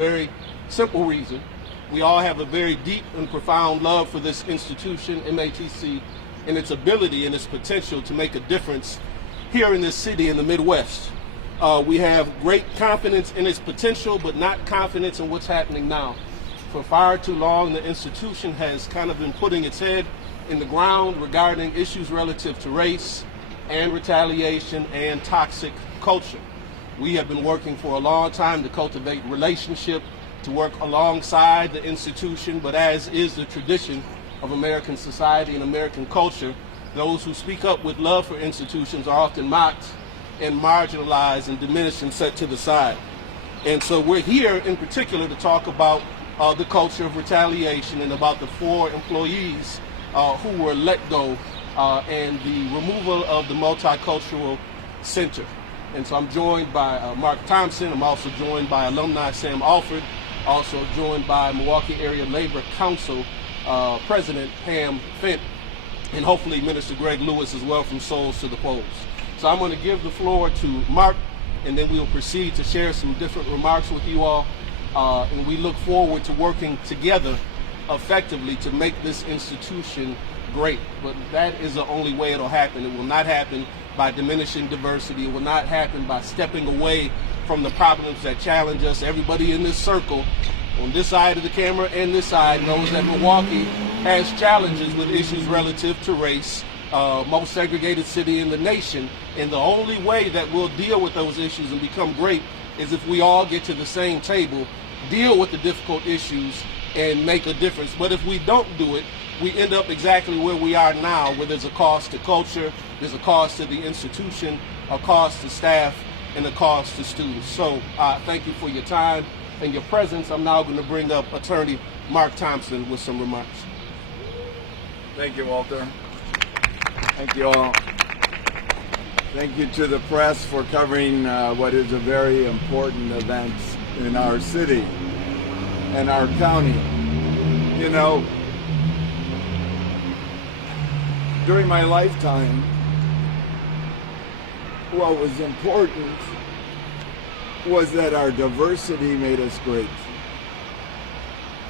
Very simple reason. We all have a very deep and profound love for this institution, MATC, and its ability and its potential to make a difference here in this city in the Midwest. We have great confidence in its potential, but not confidence in what's happening now. For far too long, the institution has kind of been putting its head in the ground regarding issues relative to race and retaliation and toxic culture. We have been working for a long time to cultivate relationship, to work alongside the institution, but as is the tradition of American society and American culture, those who speak up with love for institutions are often mocked and marginalized and diminished and set to the side. And so we're here in particular to talk about the culture of retaliation and about the 4 employees who were let go and the removal of the multicultural center. And so I'm joined by Mark Thompson. I'm also joined by alumni Sam Alford, also joined by Milwaukee Area Labor Council President Pam Fent, and hopefully Minister Greg Lewis as well from Souls to the Polls. So I'm going to give the floor to Mark, and then we'll proceed to share some different remarks with you all. And we look forward to working together effectively to make this institution great. But that is the only way it'll happen. It will not happen by diminishing diversity. It will not happen by stepping away from the problems that challenge us. Everybody in this circle, on this side of the camera and this side, knows that Milwaukee has challenges with issues relative to race, most segregated city in the nation. And the only way that we'll deal with those issues and become great is if we all get to the same table, deal with the difficult issues, and make a difference. But if we don't do it, we end up exactly where we are now, where there's a cost to culture, there's a cost to the institution, a cost to staff, and a cost to students. So thank you for your time and your presence. I'm now going to bring up Attorney Mark Thompson with some remarks. Thank you, Walter. Thank you all. Thank you to the press for covering what is a very important event in our city and our county. You know, during my lifetime, what was important was that our diversity made us great.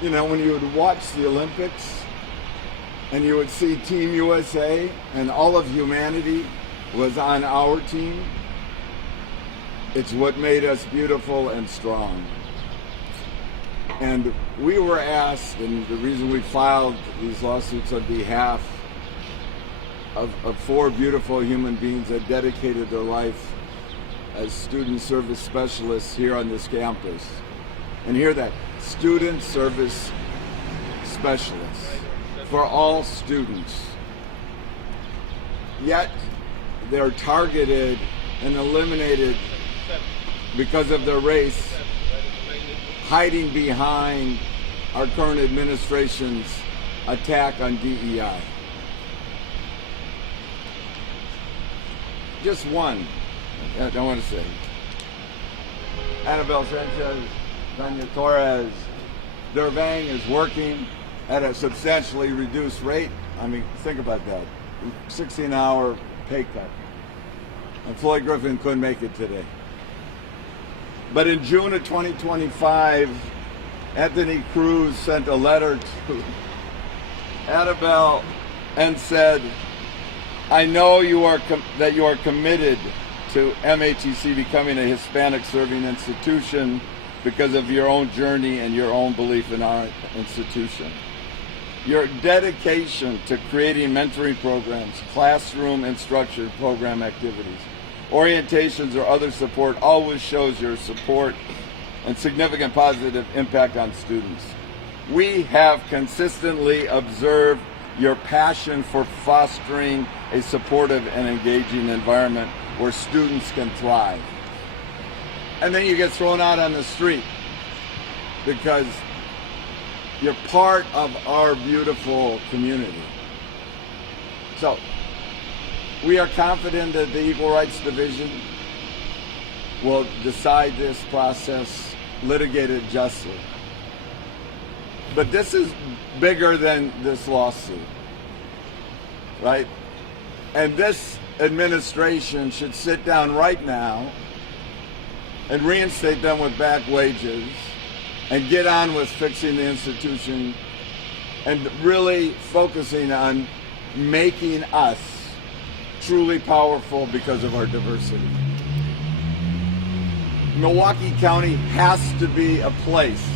You know, when you would watch the Olympics and you would see Team USA and all of humanity was on our team, it's what made us beautiful and strong. And we were asked, and the reason we filed these lawsuits on behalf of 4 beautiful human beings that dedicated their life as student service specialists here on this campus. And hear that, student service specialists for all students. Yet they're targeted and eliminated because of their race, hiding behind our current administration's attack on DEI. Just one, I want to say. Annabelle Sanchez, Tanya Torres, Dervang is working at a substantially reduced rate. I mean, think about that. 16-hour pay cut. And Floyd Griffin couldn't make it today. But in June of 2025, Anthony Cruz sent a letter to Annabelle and said, I know that you are committed to MATC becoming a Hispanic serving institution because of your own journey and your own belief in our institution. Your dedication to creating mentoring programs, classroom instruction program activities, orientations, or other support always shows your support and significant positive impact on students. We have consistently observed your passion for fostering a supportive and engaging environment where students can thrive. And then you get thrown out on the street because you're part of our beautiful community. So we are confident that the Equal Rights Division will decide this process, litigate it justly. But this is bigger than this lawsuit, right? And this administration should sit down right now and reinstate them with back wages and get on with fixing the institution and really focusing on making us truly powerful because of our diversity. Milwaukee County has to be a place,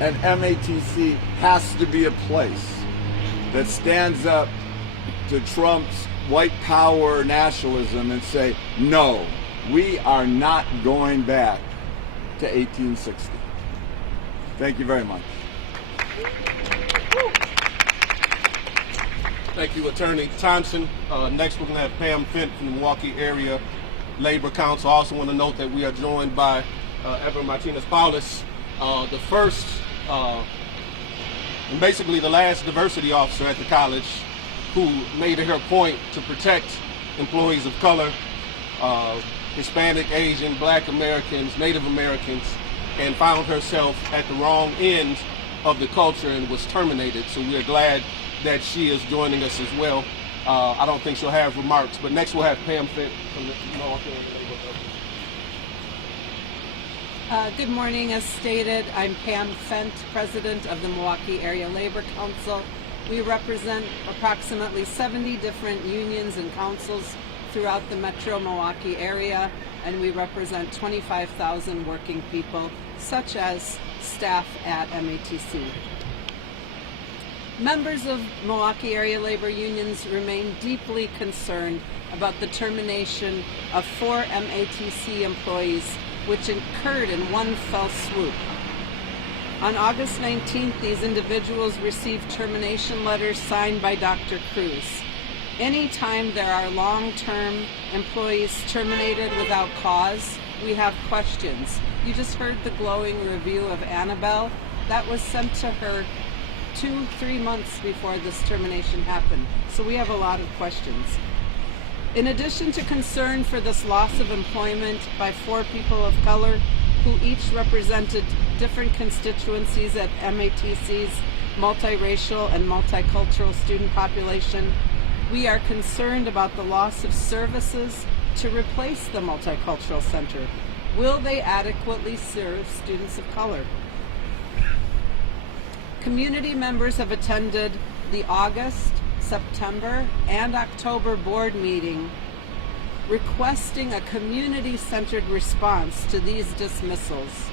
and MATC has to be a place that stands up to Trump's white power nationalism and say, no, we are not going back to 1860. Thank you very much. Thank you, Attorney Thompson. Next, we're going to have Pam Fent from the Milwaukee Area Labor Council. I also want to note that we are joined by Ever Martinez-Paulus, the first and basically the last diversity officer at the college, who made it her point to protect employees of color, Hispanic, Asian, Black Americans, Native Americans, and found herself at the wrong end of the culture and was terminated. So we're glad that she is joining us as well. I don't think she'll have remarks, but next we'll have Pam Fent from the Milwaukee Area Labor Council. Good morning. As stated, I'm Pam Fent, President of the Milwaukee Area Labor Council. We represent approximately 70 different unions and councils throughout the metro Milwaukee area, and we represent 25,000 working people, such as staff at MATC. Members of Milwaukee area labor unions remain deeply concerned about the termination of 4 MATC employees, which occurred in one fell swoop. On August 19th, these individuals received termination letters signed by Dr. Cruz. Anytime there are long-term employees terminated without cause, we have questions. You just heard the glowing review of Annabelle. That was sent to her 2-3 months before this termination happened. So we have a lot of questions. In addition to concern for this loss of employment by 4 people of color who each represented different constituencies at MATC's multiracial and multicultural student population, we are concerned about the loss of services to replace the Multicultural Center. Will they adequately serve students of color? Community members have attended the August, September, and October board meeting requesting a community-centered response to these dismissals.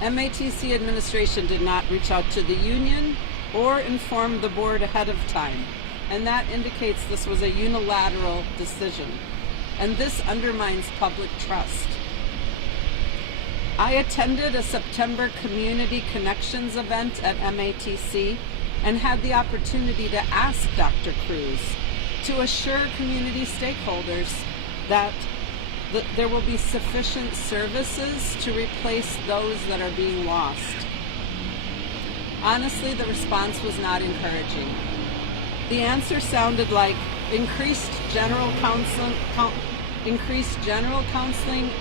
MATC administration did not reach out to the union or inform the board ahead of time, and that indicates this was a unilateral decision, and this undermines public trust. I attended a September Community Connections event at MATC and had the opportunity to ask Dr. Cruz to assure community stakeholders that there will be sufficient services to replace those that are being lost. Honestly, the response was not encouraging. The answer sounded like increased general counseling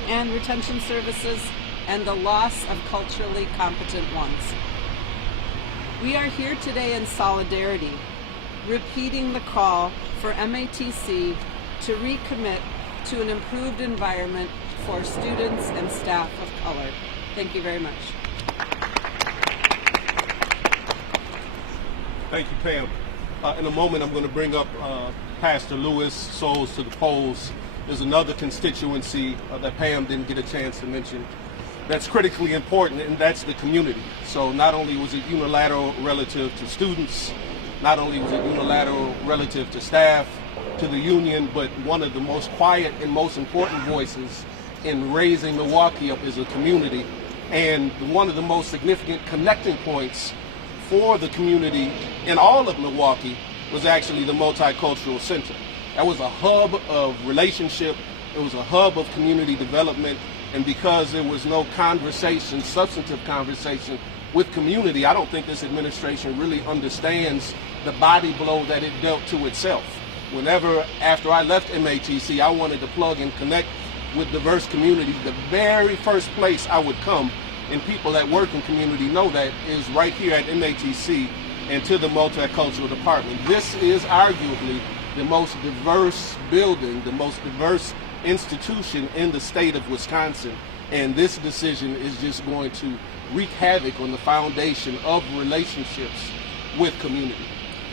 and retention services, and the loss of culturally competent ones. We are here today in solidarity, repeating the call for MATC to recommit to an improved environment for students and staff of color. Thank you very much. Thank you, Pam. In a moment, I'm going to bring up Pastor Lewis Souls to the polls. There's another constituency that Pam didn't get a chance to mention that's critically important, and that's the community. So not only was it unilateral relative to students, not only was it unilateral relative to staff, to the union, but one of the most quiet and most important voices in raising Milwaukee up as a community, and one of the most significant connecting points for the community in all of Milwaukee was actually the Multicultural Center. That was a hub of relationship, it was a hub of community development, and because there was no conversation, substantive conversation with community, I don't think this administration really understands the body blow that it dealt to itself. Whenever, after I left MATC, I wanted to plug and connect with diverse communities, the very first place I would come, and people that work in community know that, is right here at MATC and to the multicultural department. This is arguably the most diverse building, the most diverse institution in the state of Wisconsin. And this decision is just going to wreak havoc on the foundation of relationships with community.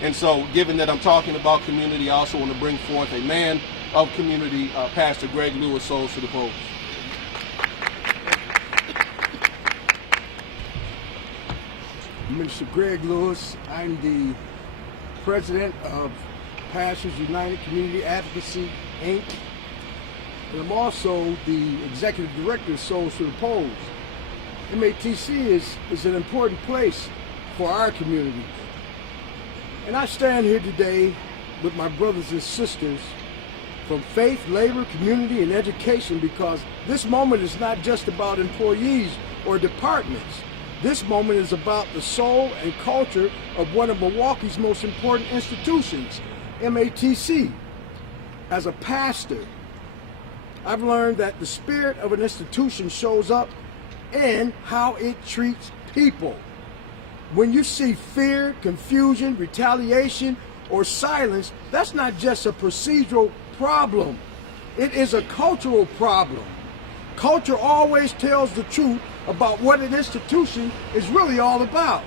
And so, given that I'm talking about community, I also want to bring forth a man of community, Pastor Greg Lewis, Souls to the Post. Mr. Greg Lewis. I'm the president of Pastors United Community Advocacy, Inc. And I'm also the executive director of Souls to the Polls. MATC is an important place for our community. And I stand here today with my brothers and sisters from faith, labor, community, and education, because this moment is not just about employees or departments. This moment is about the soul and culture of one of Milwaukee's most important institutions, MATC. As a pastor, I've learned that the spirit of an institution shows up in how it treats people. When you see fear, confusion, retaliation, or silence, that's not just a procedural problem. It is a cultural problem. Culture always tells the truth about what an institution is really all about.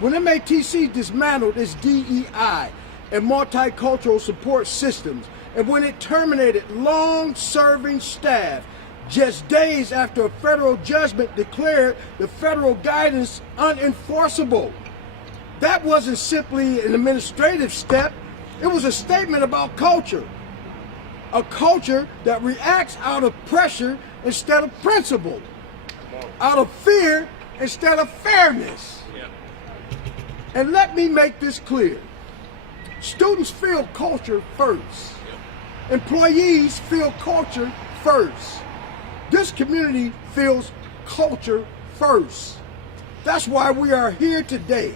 When MATC dismantled its DEI and multicultural support systems, and when it terminated long-serving staff just days after a federal judgment declared the federal guidance unenforceable, that wasn't simply an administrative step, it was a statement about culture. A culture that reacts out of pressure instead of principle, out of fear instead of fairness. And let me make this clear. Students feel culture first. Employees feel culture first. This community feels culture first. That's why we are here today,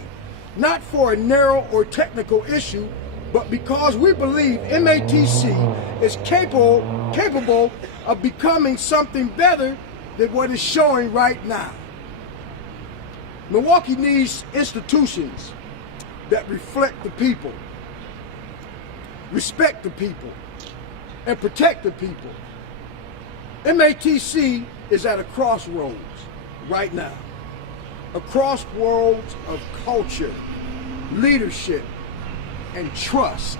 not for a narrow or technical issue, but because we believe MATC is capable of becoming something better than what is showing right now. Milwaukee needs institutions that reflect the people, respect the people, and protect the people. MATC is at a crossroads right now. A crossroads of culture, leadership, and trust.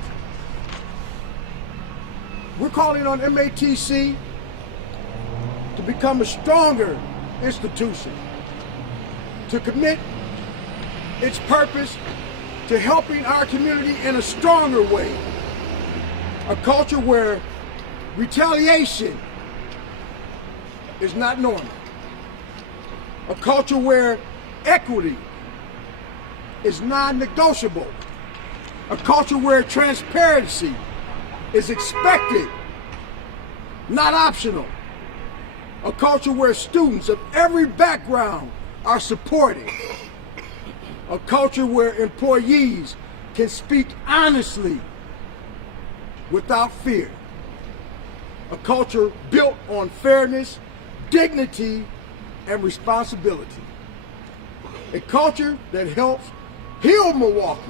We're calling on MATC to become a stronger institution, to commit its purpose to helping our community in a stronger way. A culture where retaliation is not normal. A culture where equity is non-negotiable. A culture where transparency is expected, not optional. A culture where students of every background are supported. A culture where employees can speak honestly without fear. A culture built on fairness, dignity, and responsibility. A culture that helps heal Milwaukee,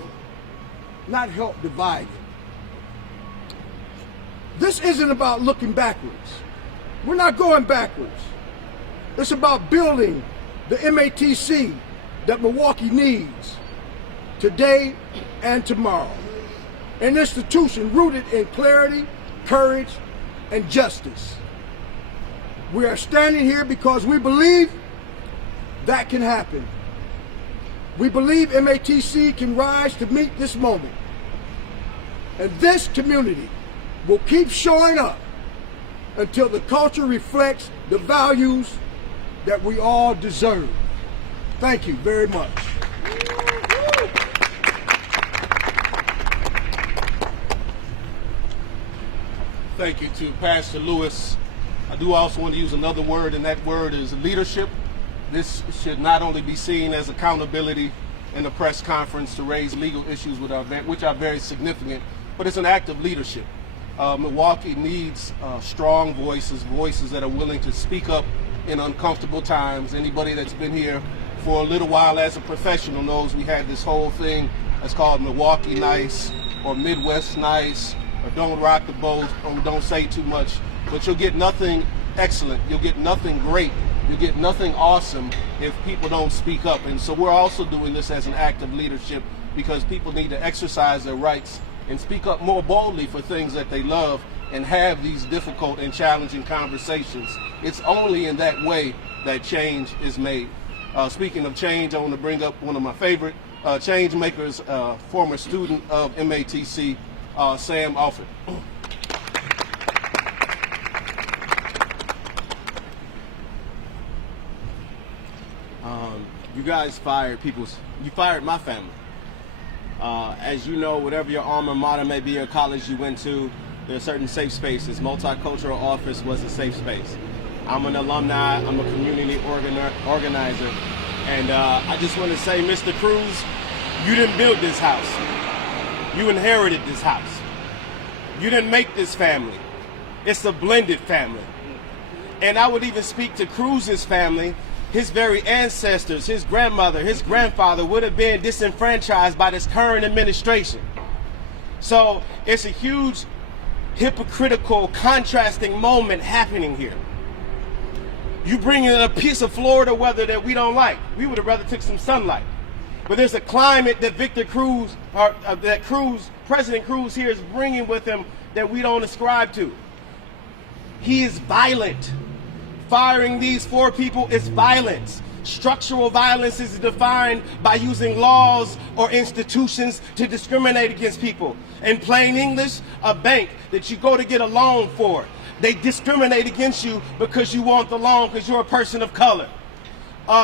not help divide it. This isn't about looking backwards. We're not going backwards. It's about building the MATC that Milwaukee needs today and tomorrow. An institution rooted in clarity, courage, and justice. We are standing here because we believe that can happen. We believe MATC can rise to meet this moment. And this community will keep showing up until the culture reflects the values that we all deserve. Thank you very much. Thank you to Pastor Lewis. I do also want to use another word, and that word is leadership. This should not only be seen as accountability in a press conference to raise legal issues which are very significant, but it's an act of leadership. Milwaukee needs strong voices that are willing to speak up in uncomfortable times. Anybody that's been here for a little while as a professional knows we had this whole thing that's called Milwaukee Nice or Midwest Nice or Don't Rock the Boat or Don't Say Too Much, but you'll get nothing excellent, you'll get nothing great, you'll get nothing awesome if people don't speak up. And so we're also doing this as an act of leadership, because people need to exercise their rights and speak up more boldly for things that they love and have these difficult and challenging conversations. It's only in that way that change is made. Speaking of change, I want to bring up one of my favorite change makers, former student of MATC, Sam Alford. You guys fired you fired my family. As you know, whatever your alma mater may be or college you went to, there are certain safe spaces. Multicultural Office was a safe space. I'm an alumni, I'm a community organizer, and I just want to say, Mr. Cruz, you didn't build this house. You inherited this house. You didn't make this family. It's a blended family. And I would even speak to Cruz's family. His very ancestors, his grandmother, his grandfather would have been disenfranchised by this current administration. So it's a huge hypocritical, contrasting moment happening here. You bring in a piece of Florida weather that we don't like. We would have rather took some sunlight. But there's a climate that President Cruz here is bringing with him that we don't ascribe to. He is violent. Firing these 4 people is violence. Structural violence is defined by using laws or institutions to discriminate against people. In plain English, a bank that you go to get a loan for, they discriminate against you because you want the loan because you're a person of color.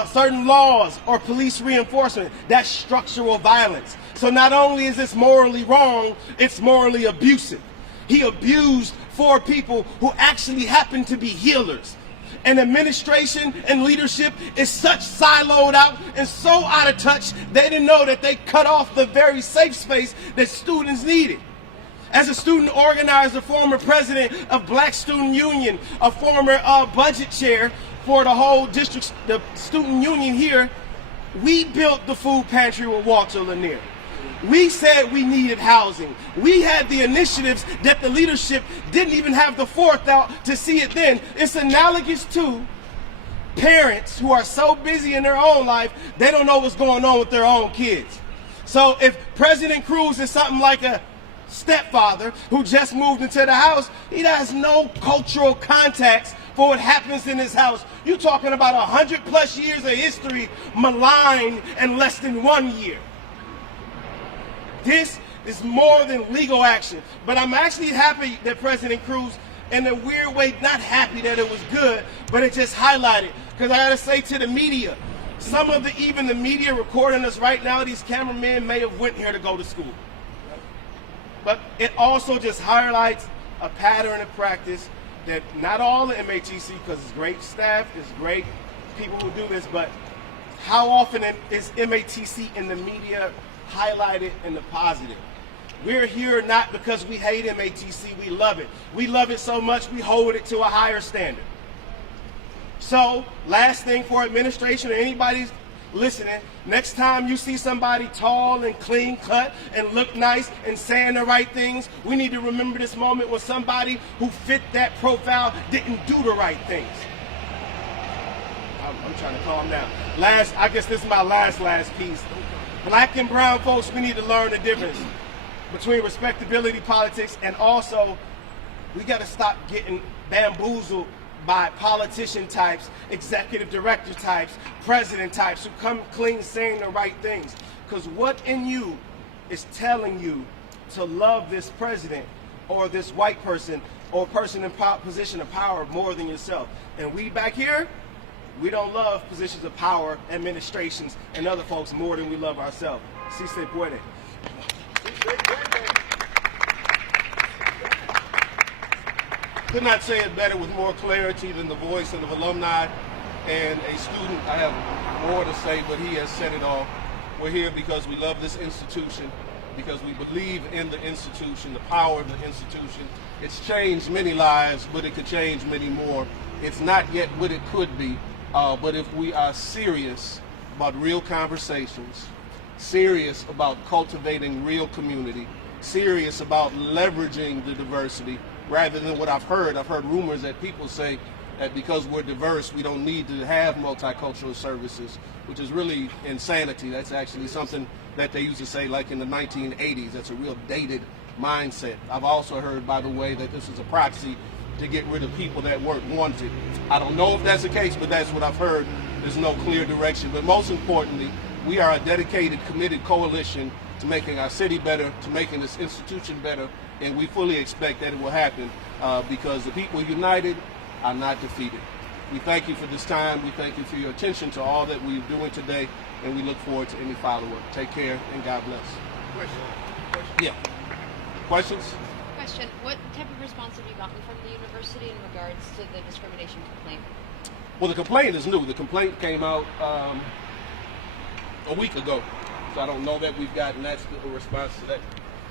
Certain laws or police reinforcement, that's structural violence. So not only is this morally wrong, it's morally abusive. He abused 4 people who actually happen to be healers. And administration and leadership is such siloed out and so out of touch, they didn't know that they cut off the very safe space that students needed. As a student organizer, former president of Black Student Union, a former budget chair for the whole district, the student union here, we built the food pantry with Walter Lanier. We said we needed housing. We had the initiatives that the leadership didn't even have the forethought to see it then. It's analogous to parents who are so busy in their own life, they don't know what's going on with their own kids. So if President Cruz is something like a stepfather who just moved into the house, he has no cultural context for what happens in his house. You're talking about 100+ years of history maligned in less than 1 year. This is more than legal action. But I'm actually happy that President Cruz, in a weird way, not happy that it was good, but it just highlighted. Because I gotta say to the media, some of even the media recording us right now, these cameramen may have went here to go to school. But it also just highlights a pattern of practice that not all the MATC, because it's great staff, it's great people who do this, but how often is MATC in the media highlighted in the positive? We're here not because we hate MATC, we love it. We love it so much we hold it to a higher standard. So, last thing for administration or anybody listening, next time you see somebody tall and clean cut and look nice and saying the right things, we need to remember this moment when somebody who fit that profile didn't do the right things. I'm trying to calm down. I guess this is my last piece. Black and brown folks, we need to learn the difference between respectability politics and also we got to stop getting bamboozled by politician types, executive director types, president types who come clean saying the right things. Because what in you is telling you to love this president or this white person or person in position of power more than yourself? And we back here, we don't love positions of power, administrations, and other folks more than we love ourselves. Si se puede. Could not say it better with more clarity than the voice of alumni and a student. I have more to say, but he has said it all. We're here because we love this institution, because we believe in the institution, the power of the institution. It's changed many lives, but it could change many more. It's not yet what it could be. But if we are serious about real conversations, serious about cultivating real community, serious about leveraging the diversity, rather than what I've heard rumors that people say that because we're diverse, we don't need to have multicultural services, which is really insanity. That's actually something that they used to say like in the 1980s. That's a real dated mindset. I've also heard, by the way, that this is a proxy to get rid of people that weren't wanted. I don't know if that's the case, but that's what I've heard. There's no clear direction. But most importantly, we are a dedicated, committed coalition to making our city better, to making this institution better, and we fully expect that it will happen because the people united are not defeated. We thank you for this time. We thank you for your attention to all that we're doing today, and we look forward to any follow-up. Take care, and God bless. Question. Yeah. Questions? Question, what type of response have you gotten from the university in regards to the discrimination complaint? Well, the complaint is new. The complaint came out a week ago, so I don't know that we've gotten that response to that.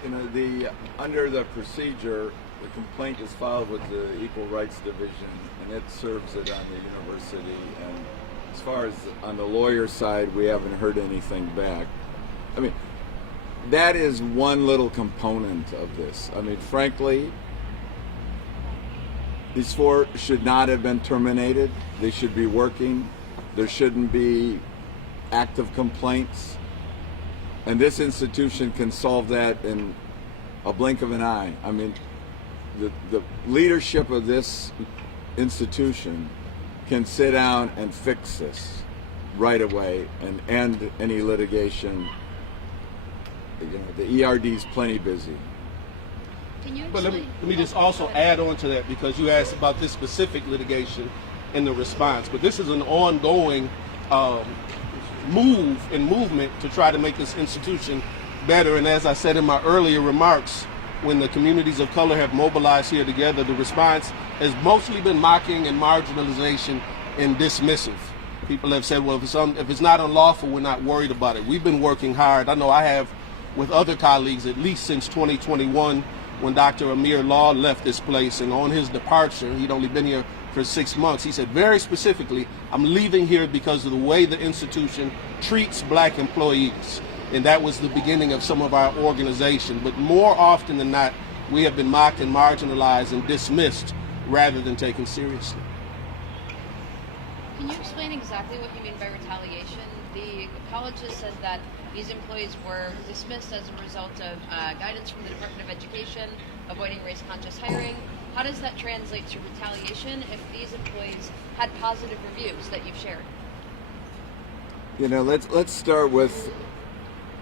You know, under the procedure, the complaint is filed with the Equal Rights Division, and it serves it on the university. And as far as on the lawyer side, we haven't heard anything back. I mean, that is one little component of this. I mean, frankly, these 4 should not have been terminated. They should be working. There shouldn't be active complaints. And this institution can solve that in a blink of an eye. I mean, the leadership of this institution can sit down and fix this right away and end any litigation. You know, the ERD's plenty busy. Can you But explain? let me just also add on to that, because you asked about this specific litigation and the response. But this is an ongoing movement to try to make this institution better. And as I said in my earlier remarks, when the communities of color have mobilized here together, the response has mostly been mocking and marginalization and dismissive. People have said, well, if it's not unlawful, we're not worried about it. We've been working hard. I know I have with other colleagues at least since 2021, when Dr. Amir Law left this place, and on his departure, he'd only been here for 6 months, he said very specifically, I'm leaving here because of the way the institution treats black employees. And that was the beginning of some of our organization. But more often than not, we have been mocked and marginalized and dismissed rather than taken seriously. Can you explain exactly what you mean by retaliation? The college has said that these employees were dismissed as a result of guidance from the Department of Education, avoiding race-conscious hiring. How does that translate to retaliation if these employees had positive reviews that you've shared? You know, let's start with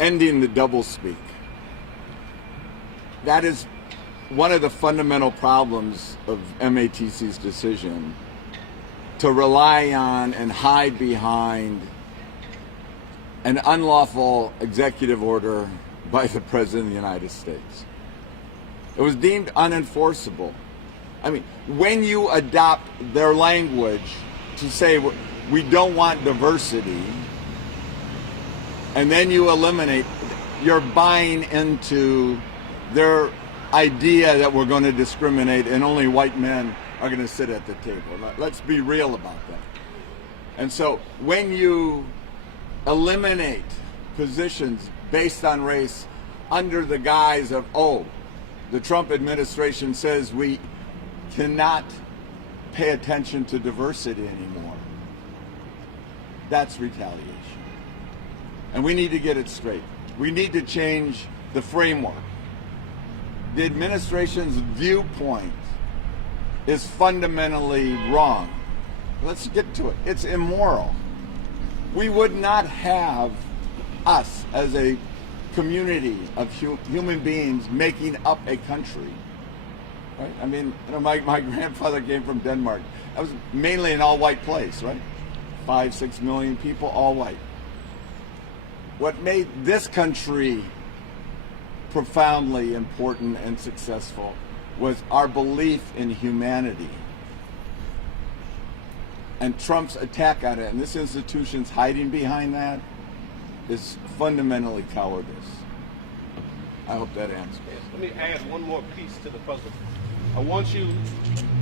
ending the doublespeak. That is one of the fundamental problems of MATC's decision, to rely on and hide behind an unlawful executive order by the President of the United States. It was deemed unenforceable. I mean, when you adopt their language to say we don't want diversity, and then you eliminate, you're buying into their idea that we're going to discriminate and only white men are going to sit at the table. Let's be real about that. And so when you eliminate positions based on race under the guise of, oh, the Trump administration says we cannot pay attention to diversity anymore, that's retaliation. And we need to get it straight. We need to change the framework. The administration's viewpoint is fundamentally wrong. Let's get to it. It's immoral. We would not have us as a community of human beings making up a country. Right? I mean, you know, my grandfather came from Denmark. That was mainly an all-white place, right? 5-6 million people, all white. What made this country profoundly important and successful was our belief in humanity. And Trump's attack on it, and this institution's hiding behind that, is fundamentally cowardice. I hope that answers. Yes, let me add one more piece to the puzzle. I want you,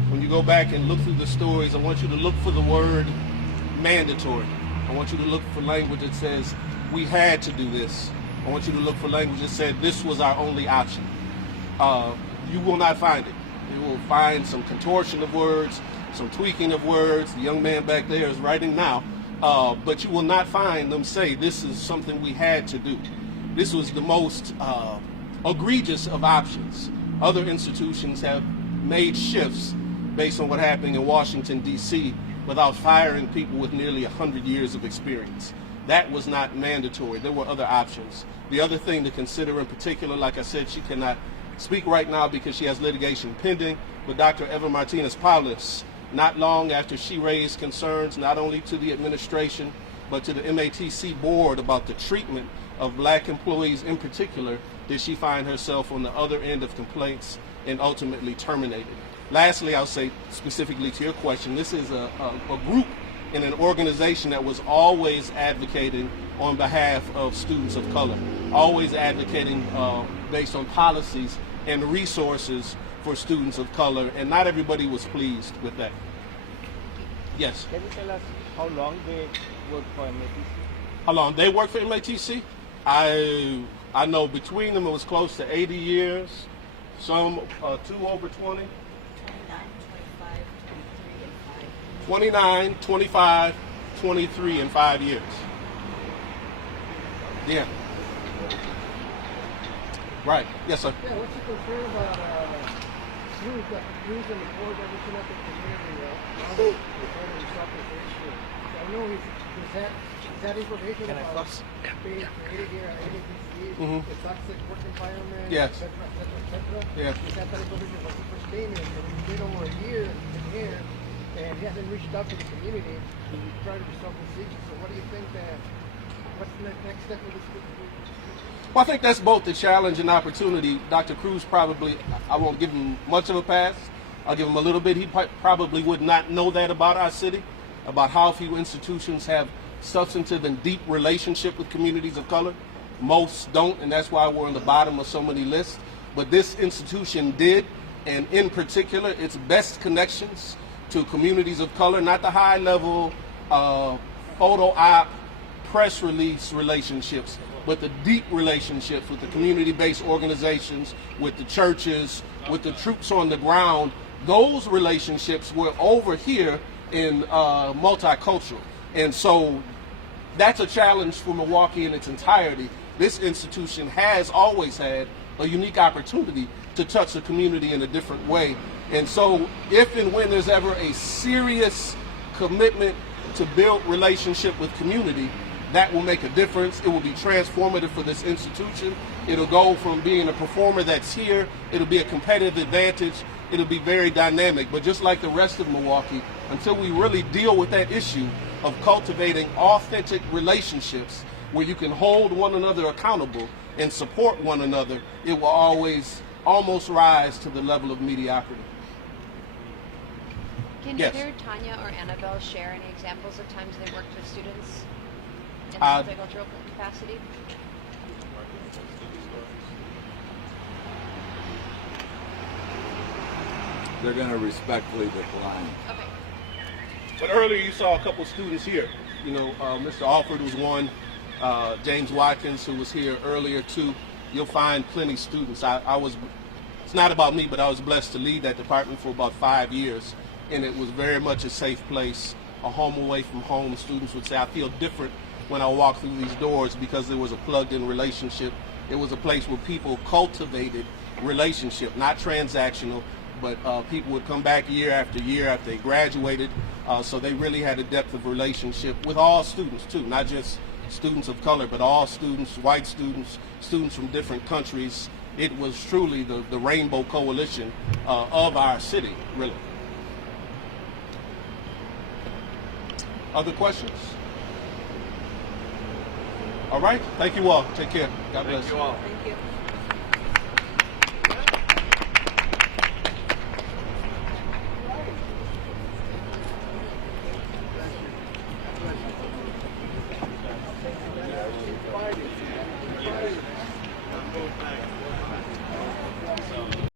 when you go back and look through the stories, I want you to look for the word mandatory. I want you to look for language that says, we had to do this. I want you to look for language that said, this was our only option. You will not find it. You will find some contortion of words, some tweaking of words. The young man back there is writing now. But you will not find them say this is something we had to do. This was the most egregious of options. Other institutions have made shifts based on what happened in Washington, D.C. without firing people with nearly 100 years of experience. That was not mandatory. There were other options. The other thing to consider in particular, like I said, she cannot speak right now because she has litigation pending, but Dr. Eva Martinez-Paulus, not long after she raised concerns not only to the administration, but to the MATC board about the treatment of black employees in particular, did she find herself on the other end of complaints and ultimately terminated. Lastly, I'll say specifically to your question, this is a group in an organization that was always advocating on behalf of students of color, always advocating based on policies and resources for students of color, and not everybody was pleased with that. Yes? Can you tell us how long they work for MATC? How long they work for MATC? I know between them it was close to 80 years, some 2 over 20. 29, 25, 23 in 5 years. Yeah. Right. Yes, sir. Yeah, what's your concern about news and the board that we connected to Mary, I know he's had information about being created here at NCAA, the toxic work environment, Yes. et cetera. Yeah. He's had that information from the first statement, and he's been over a year in here, and he hasn't reached out to the community to try to resolve this issue. So what do you think what's the next step of this? Well, I think that's both the challenge and opportunity. Dr. Cruz probably, I won't give him much of a pass. I'll give him a little bit. He probably would not know that about our city, about how few institutions have substantive and deep relationship with communities of color. Most don't, and that's why we're on the bottom of so many lists. But this institution did, and in particular, its best connections to communities of color, not the high-level photo op, press release relationships, but the deep relationships with the community-based organizations, with the churches, with the troops on the ground. Those relationships were over here in multicultural. And so that's a challenge for Milwaukee in its entirety. This institution has always had a unique opportunity to touch the community in a different way. And so if and when there's ever a serious commitment to build relationship with community, that will make a difference. It will be transformative for this institution. It'll go from being a performer that's here, it'll be a competitive advantage, it'll be very dynamic. But just like the rest of Milwaukee, until we really deal with that issue of cultivating authentic relationships where you can hold one another accountable and support one another, it will always almost rise to the level of mediocrity. Can Yes. either Tanya or Annabelle share any examples of times they worked with students in Uh, the multicultural capacity? They're going to respectfully decline. Okay. But earlier you saw a couple students here. You know, Mr. Alford was one, James Watkins, who was here earlier too. You'll find plenty students. It's not about me, but I was blessed to lead that department for about 5 years, and it was very much a safe place, a home away from home. Students would say, I feel different when I walk through these doors because there was a plugged-in relationship. It was a place where people cultivated relationship, not transactional, but people would come back year after they graduated, so they really had a depth of relationship with all students too, not just students of color, but all students, white students, students from different countries. It was truly the rainbow coalition of our city, really. Other questions? All right, thank you all. Take care. God bless. Thank you all. Thank you.